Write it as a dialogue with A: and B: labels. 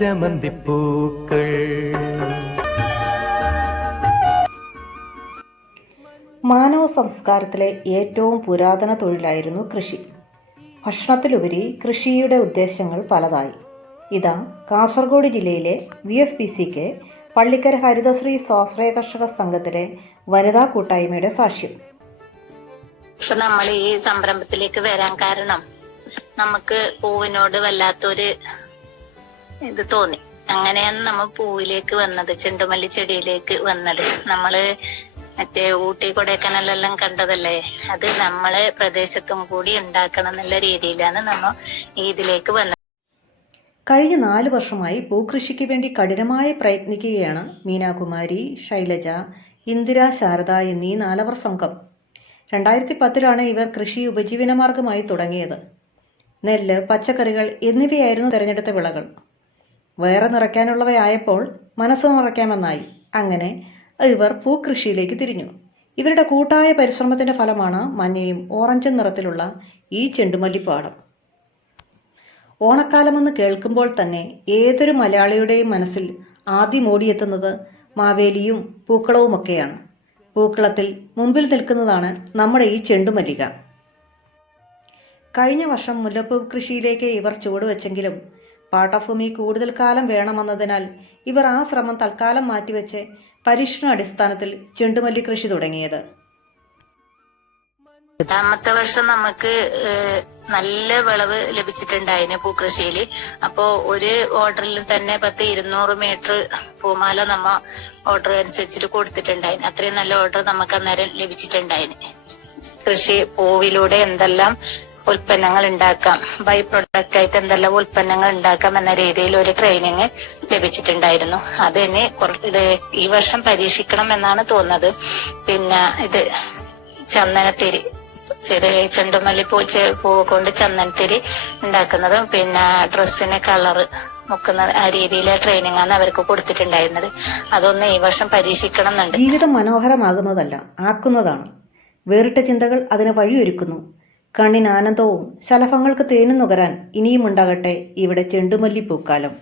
A: ജമന്തിപ്പൂക്കൾ
B: മാനവ സംസ്കാരത്തിലെ ഏറ്റവും പുരാതന തൊഴിലായിരുന്നു കൃഷി. ഭക്ഷണത്തിലുപരി കൃഷിയുടെ ഉദ്ദേശങ്ങൾ പലതായി. ഇതാ കാസർഗോഡ് ജില്ലയിലെ വി എഫ് പി സിക്ക് പള്ളിക്കര ഹരിതശ്രീ സ്വാശ്രയ കർഷക സംഘത്തിലെ വനിതാ കൂട്ടായ്മയുടെ സാക്ഷ്യം.
C: പക്ഷെ നമ്മൾ ഈ സംരംഭത്തിലേക്ക് വരാൻ കാരണം നമുക്ക് പൂവിനോട് വല്ലാത്തൊരു ഇത് തോന്നി. അങ്ങനെയാണ് നമ്മൾ പൂവിലേക്ക് വന്നത് ചെണ്ടുമല്ലി ചെടിയിലേക്ക് വന്നത്. നമ്മൾ മറ്റേ ഊട്ടി കൊടൈക്കനാലെല്ലാം കണ്ടതല്ലേ? അത് നമ്മളെ പ്രദേശത്തും കൂടി ഉണ്ടാക്കണം എന്നുള്ള രീതിയിലാണ് നമ്മൾ ഇതിലേക്ക് വന്നത്.
B: കഴിഞ്ഞ നാല് വർഷമായി പൂക്കൃഷിക്ക് വേണ്ടി കഠിനമായി പ്രയത്നിക്കുകയാണ് മീനാകുമാരി ശൈലജ ഇന്ദിര ശാരദ എന്നീ നാലവർ സംഘം. രണ്ടായിരത്തി പത്തിലാണ് ഇവർ കൃഷി ഉപജീവനമാർഗമായി തുടങ്ങിയത്. നെല്ല് പച്ചക്കറികൾ എന്നിവയായിരുന്നു തിരഞ്ഞെടുത്ത വിളകൾ. വയറ് നിറയ്ക്കാനുള്ളവയായപ്പോൾ മനസ്സ് നിറയ്ക്കാമെന്നായി. അങ്ങനെ ഇവർ പൂക്കൃഷിയിലേക്ക് തിരിഞ്ഞു. ഇവരുടെ കൂട്ടായ പരിശ്രമത്തിന്റെ ഫലമാണ് മഞ്ഞയും ഓറഞ്ചും നിറത്തിലുള്ള ഈ ചെണ്ടുമല്ലിപ്പാടം. ഓണക്കാലമെന്ന് കേൾക്കുമ്പോൾ തന്നെ ഏതൊരു മലയാളിയുടെയും മനസ്സിൽ ആദ്യം ഓടിയെത്തുന്നത് മാവേലിയും പൂക്കളവുമൊക്കെയാണ്. പൂക്കളത്തിൽ മുമ്പിൽ നിൽക്കുന്നതാണ് നമ്മുടെ ഈ ചെണ്ടുമല്ലിക. കഴിഞ്ഞ വർഷം മുല്ലപ്പൂ കൃഷിയിലേക്ക് ഇവർ ചുവടുവെച്ചെങ്കിലും പാട്ടഭൂമി കൂടുതൽ കാലം വേണമെന്നതിനാൽ ഇവർ ആ ശ്രമം തൽക്കാലം മാറ്റിവെച്ച് പരീക്ഷണ അടിസ്ഥാനത്തിൽ ചെണ്ടുമല്ലി കൃഷി തുടങ്ങിയത്.
C: രണ്ടാമത്തെ വർഷം നമുക്ക് നല്ല വിളവ് ലഭിച്ചിട്ടുണ്ടായിന് പൂക്കൃഷിയിൽ അപ്പോ ഒരു ഓർഡറിൽ തന്നെ പത്ത് ഇരുന്നൂറ് മീറ്റർ പൂമാല നമ്മ ഓർഡർ അനുസരിച്ചിട്ട് കൊടുത്തിട്ടുണ്ടായിന്. അത്രയും നല്ല ഓർഡർ നമുക്ക് അന്നേരം ലഭിച്ചിട്ടുണ്ടായിന്. കൃഷി പൂവിലൂടെ എന്തെല്ലാം ഉൽപ്പന്നങ്ങൾ ഉണ്ടാക്കാം. ബൈ പ്രൊഡക്റ്റ് ആയിട്ട് എന്തെല്ലാം ഉൽപ്പന്നങ്ങൾ ഉണ്ടാക്കാം എന്ന രീതിയിൽ ഒരു ട്രെയിനിങ് ലഭിച്ചിട്ടുണ്ടായിരുന്നു. അത് തന്നെ ഇത് ഈ വർഷം പരീക്ഷിക്കണം എന്നാണ് തോന്നുന്നത്. പിന്നെ ഇത് ചന്ദനത്തിരി ചെറിയ ചെണ്ടുമല്ലി പൂ പൂ കൊണ്ട് ചന്ദനത്തിരി ഉണ്ടാക്കുന്നതും. പിന്നെ ഡ്രസ്സിന് കളറ് മുക്കുന്ന ആ രീതിയിലെ ട്രെയിനിങ് ആണ് അവർക്ക് കൊടുത്തിട്ടുണ്ടായിരുന്നത്. അതൊന്ന് ഈ വർഷം പരീക്ഷിക്കണം എന്നുണ്ട്.
B: ജീവിതം മനോഹരമാകുന്നതല്ല ആക്കുന്നതാണ്. വേറിട്ട ചിന്തകൾ അതിന് വഴിയൊരുക്കുന്നു. കണ്ണിന് ആനന്ദവും ശലഭങ്ങൾക്ക് തേനും നുകരാൻ ഇനിയും ഉണ്ടാകട്ടെ ഇവിടെ ചെണ്ടുമല്ലി പൂക്കാലം